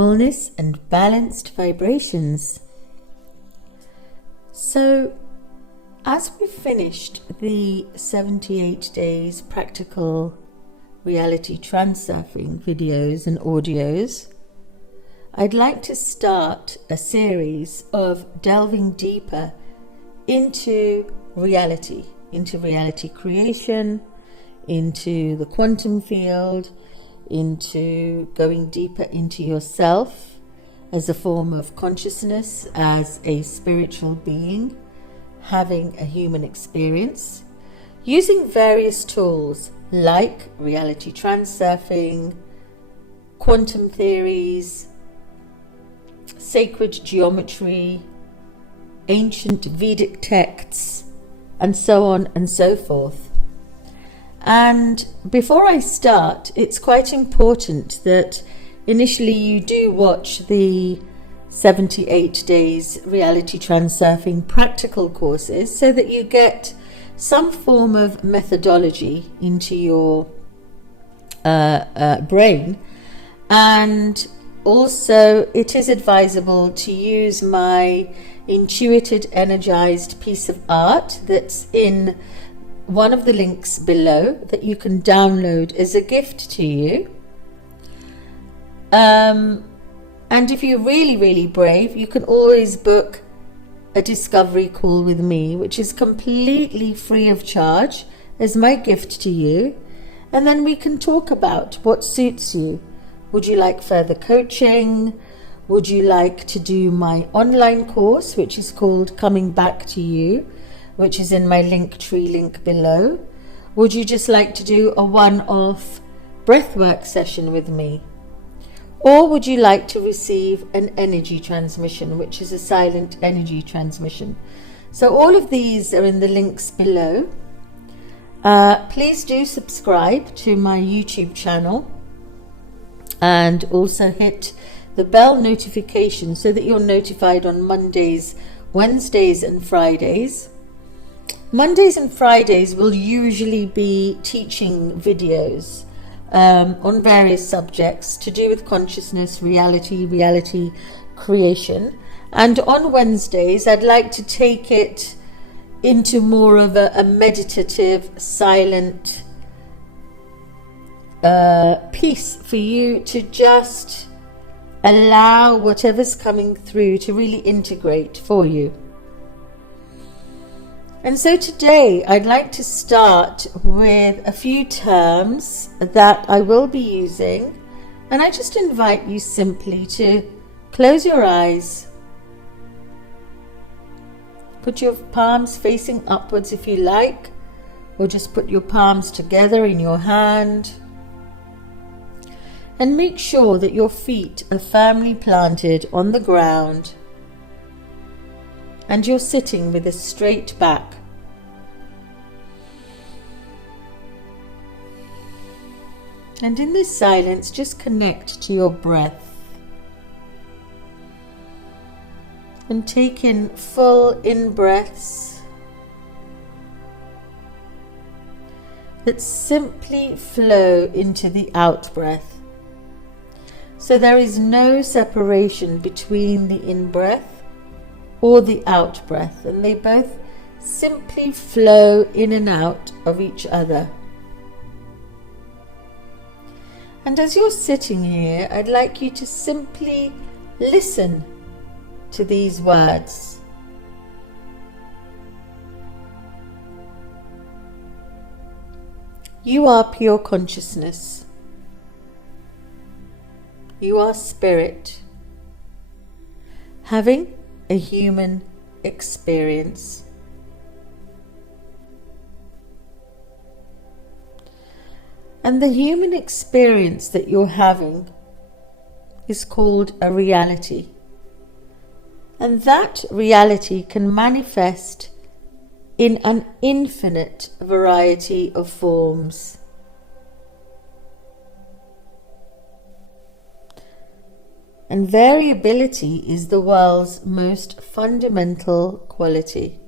wholeness and balanced vibrations. So, as we've finished the 78 days practical reality transurfing videos and audios, I'd like to start a series of delving deeper into reality creation, into the quantum field, into going deeper into yourself as a form of consciousness, as a spiritual being, having a human experience, using various tools like reality transurfing, quantum theories, sacred geometry, ancient Vedic texts, and so on and so forth. And before I start, it's quite important that initially you do watch the 78 days reality transurfing practical courses so that you get some form of methodology into your brain. And also it is advisable to use my intuited energized piece of art that's in one of the links below that you can download as a gift to you. And if you're really, really brave, you can always book a discovery call with me, which is completely free of charge, as my gift to you. And then we can talk about what suits you. Would you like further coaching? Would you like to do my online course, which is called Coming Back to You, which is in my Linktree link below? Would you just like to do a one-off breathwork session with me? Or would you like to receive an energy transmission, which is a silent energy transmission? So all of these are in the links below. Please do subscribe to my YouTube channel and also hit the bell notification so that you're notified on Mondays, Wednesdays and Fridays. Mondays and Fridays will usually be teaching videos on various subjects to do with consciousness, reality creation. And on Wednesdays, I'd like to take it into more of a meditative, silent piece for you to just allow whatever's coming through to really integrate for you. And so today I'd like to start with a few terms that I will be using, and I just invite you simply to close your eyes, put your palms facing upwards if you like, or just put your palms together in your hand, and make sure that your feet are firmly planted on the ground and you're sitting with a straight back. And in this silence, just connect to your breath and take in full in-breaths that simply flow into the out-breath. So there is no separation between the in-breath or the out-breath, and they both simply flow in and out of each other. And as you're sitting here, I'd like you to simply listen to these words. You are pure consciousness. You are spirit, having a human experience. And the human experience that you're having is called a reality. And that reality can manifest in an infinite variety of forms. And variability is the world's most fundamental quality.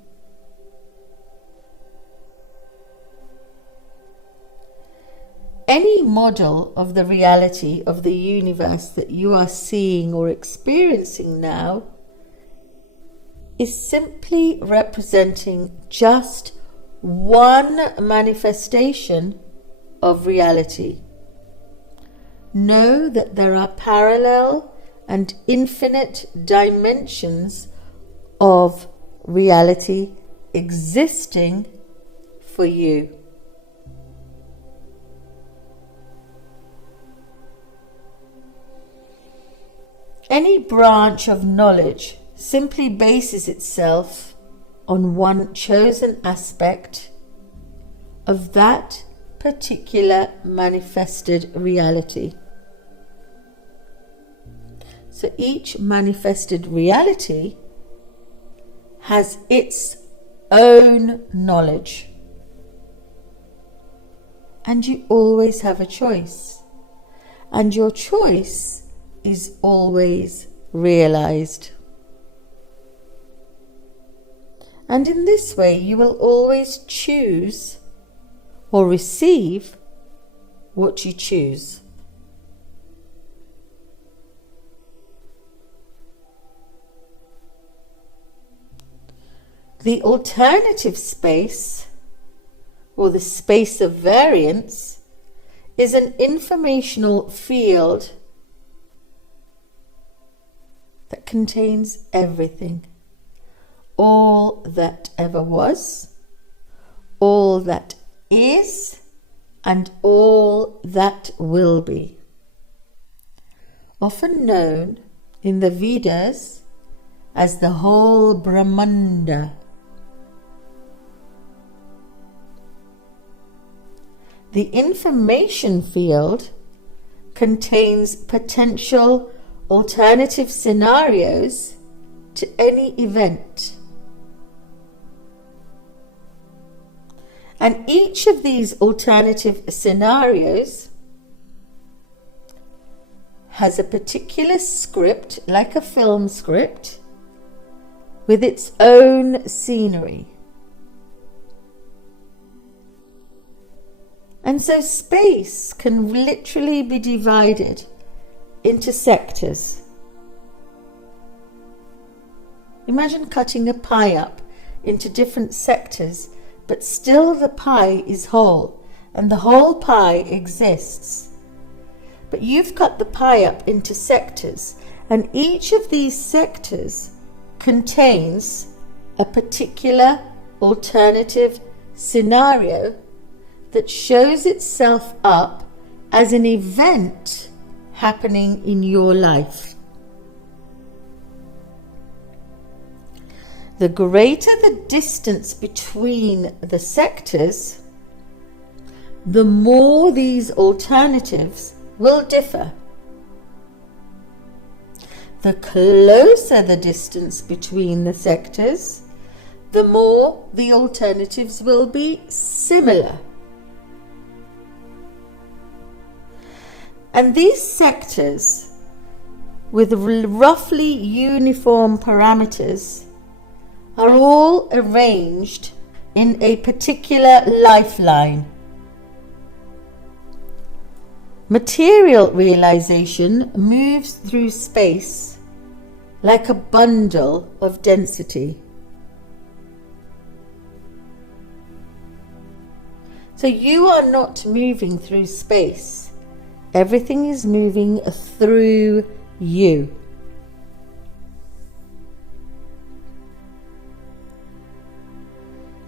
any model of the reality of the universe that you are seeing or experiencing now is simply representing just one manifestation of reality. Know that there are parallel and infinite dimensions of reality existing for you. Any branch of knowledge simply bases itself on one chosen aspect of that particular manifested reality. So each manifested reality has its own knowledge. And you always have a choice. And your choice is always realized. And in this way, you will always choose or receive what you choose. The alternative space, or the space of variance, is an informational field that contains everything. All that ever was, all that is, and all that will be. Often known in the Vedas as the whole Brahmanda. The information field contains potential alternative scenarios to any event. And each of these alternative scenarios has a particular script, like a film script, with its own scenery. And so space can literally be divided into sectors. Imagine cutting a pie up into different sectors, but still the pie is whole, and the whole pie exists. But you've cut the pie up into sectors, and each of these sectors contains a particular alternative scenario that shows itself up as an event happening in your life. The greater the distance between the sectors, the more these alternatives will differ. The closer the distance between the sectors, the more the alternatives will be similar. And these sectors, with roughly uniform parameters, are all arranged in a particular lifeline. Material realization moves through space like a bundle of density. So you are not moving through space. Everything is moving through you.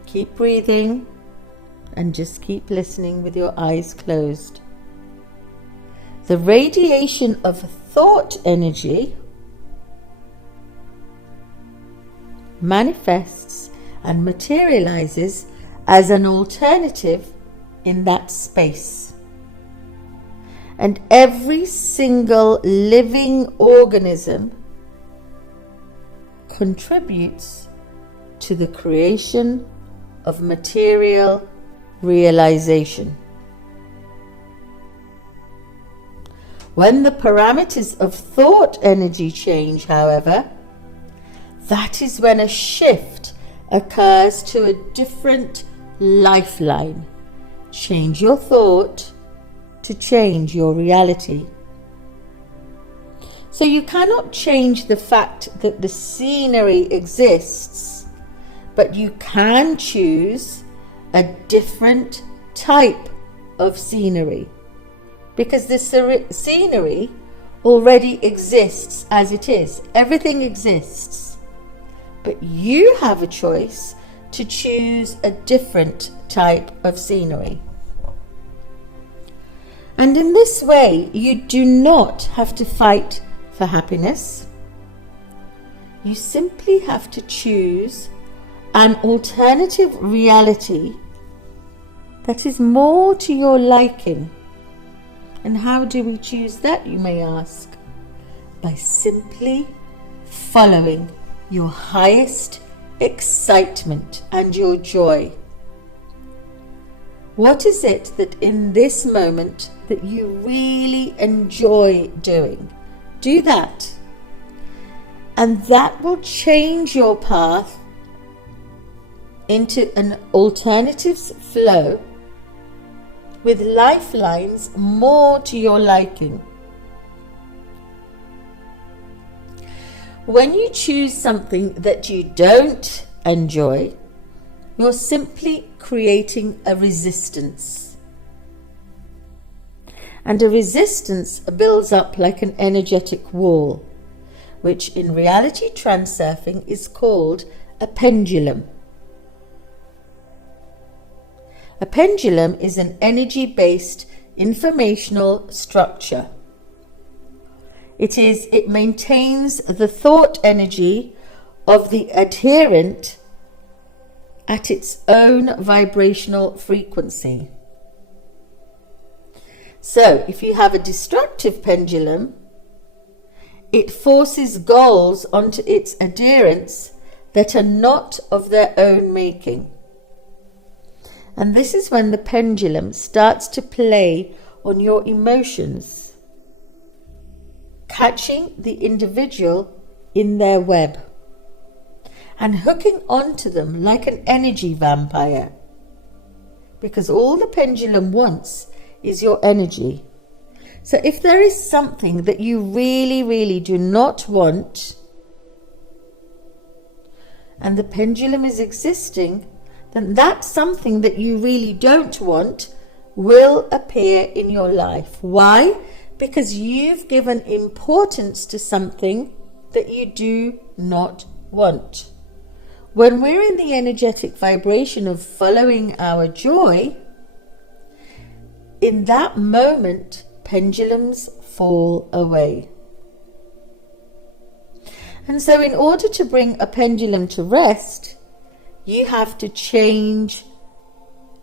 Keep breathing and just keep listening with your eyes closed. The radiation of thought energy manifests and materializes as an alternative in that space. And every single living organism contributes to the creation of material realization. When the parameters of thought energy change, however, that is when a shift occurs to a different lifeline. Change your thought to change your reality. So you cannot change the fact that the scenery exists, but you can choose a different type of scenery, because the scenery already exists as it is. Everything exists, but you have a choice to choose a different type of scenery. And in this way, you do not have to fight for happiness. You simply have to choose an alternative reality that is more to your liking. And how do we choose that, you may ask? By simply following your highest excitement and your joy. What is it that in this moment that you really enjoy doing? Do that. And that will change your path into an alternatives flow with lifelines more to your liking. When you choose something that you don't enjoy, you're simply creating a resistance. And a resistance builds up like an energetic wall, which in reality transurfing is called a pendulum. A pendulum is an energy-based informational structure. It maintains the thought energy of the adherent at its own vibrational frequency. So, if you have a destructive pendulum, it forces goals onto its adherents that are not of their own making. And this is when the pendulum starts to play on your emotions, catching the individual in their web and hooking onto them like an energy vampire. Because all the pendulum wants is your energy. So if there is something that you really, really do not want, and the pendulum is existing, then that something that you really don't want will appear in your life. Why? Because you've given importance to something that you do not want. When we're in the energetic vibration of following our joy, in that moment, pendulums fall away. And so in order to bring a pendulum to rest, you have to change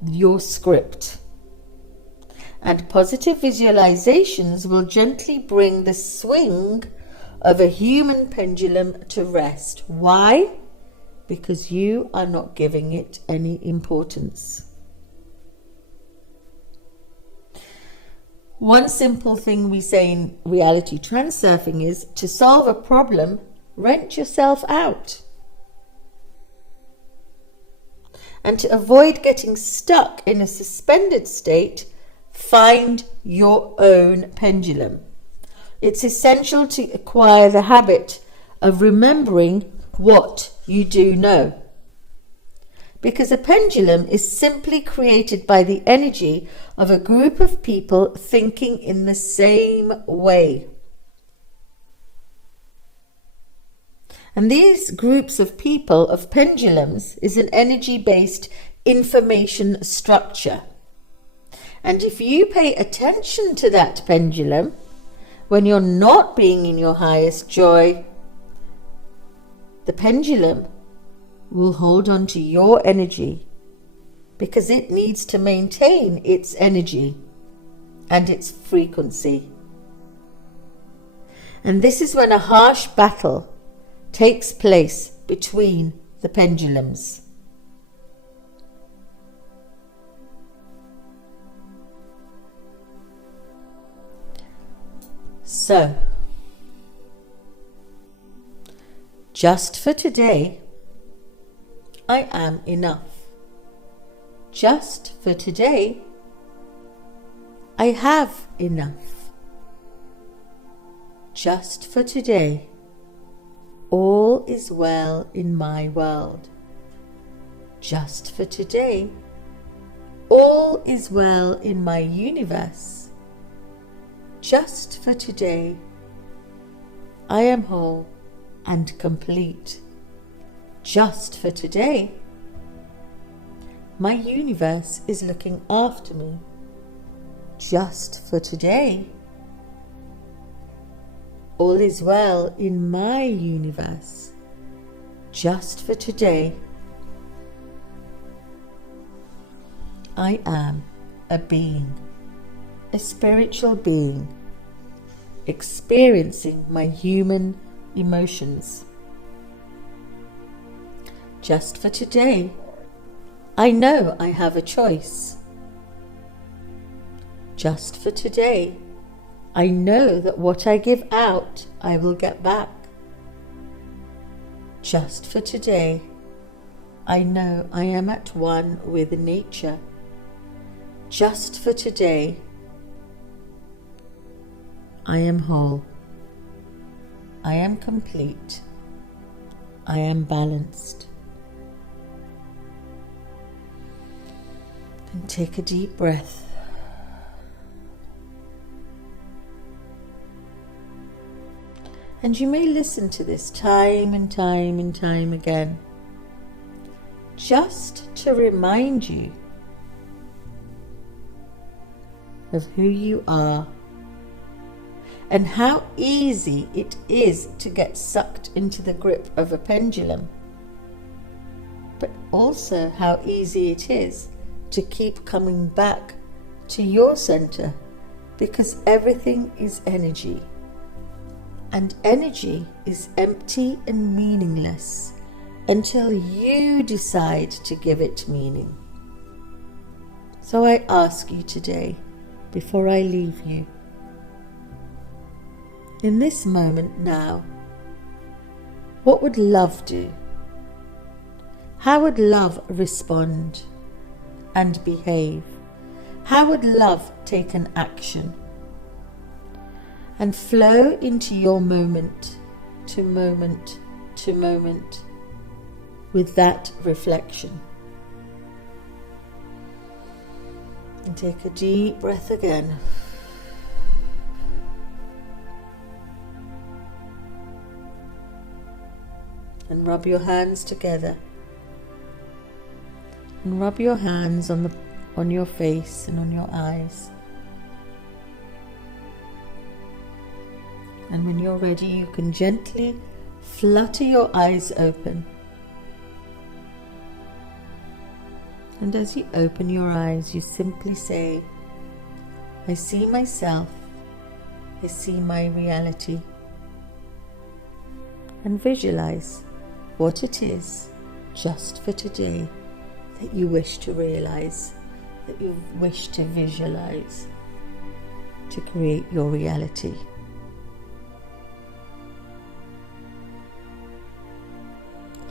your script. And positive visualizations will gently bring the swing of a human pendulum to rest. Why? Because you are not giving it any importance. One simple thing we say in reality transurfing is, to solve a problem, rent yourself out. And to avoid getting stuck in a suspended state, find your own pendulum. It's essential to acquire the habit of remembering what you do know. Because a pendulum is simply created by the energy of a group of people thinking in the same way. And these groups of people, of pendulums, is an energy-based information structure. And if you pay attention to that pendulum, when you're not being in your highest joy, the pendulum will hold on to your energy, because it needs to maintain its energy and its frequency. And this is when a harsh battle takes place between the pendulums. So, just for today, I am enough. Just for today, I have enough. Just for today, all is well in my world. Just for today, all is well in my universe. Just for today, I am whole and complete. Just for today, my universe is looking after me. Just for today, all is well in my universe. Just for today, I am a being, a spiritual being, experiencing my human emotions. Just for today, I know I have a choice. Just for today, I know that what I give out, I will get back. Just for today, I know I am at one with nature. Just for today, I am whole. I am complete. I am balanced. And take a deep breath. And you may listen to this time and time and time again, just to remind you of who you are and how easy it is to get sucked into the grip of a pendulum, but also how easy it is to keep coming back to your center, because everything is energy. And energy is empty and meaningless until you decide to give it meaning. So I ask you today, before I leave you, in this moment now, what would love do? How would love respond and behave? How would love take an action? And flow into your moment to moment to moment with that reflection. And take a deep breath again. And rub your hands together. And rub your hands on your face and on your eyes. And when you're ready, you can gently flutter your eyes open. And as you open your eyes, you simply say, I see myself, I see my reality. And visualize what it is just for today that you wish to realize, that you wish to visualize to create your reality.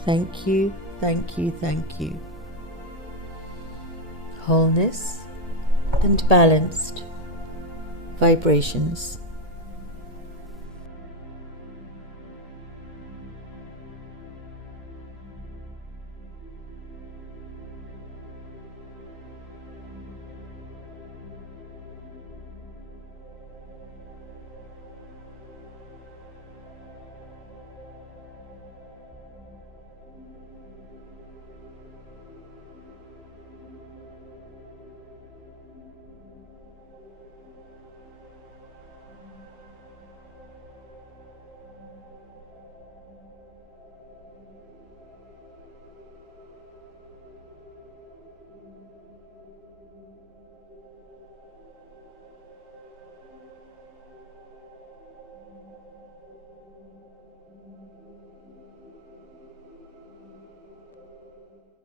Thank you, thank you, thank you. Wholeness and balanced vibrations.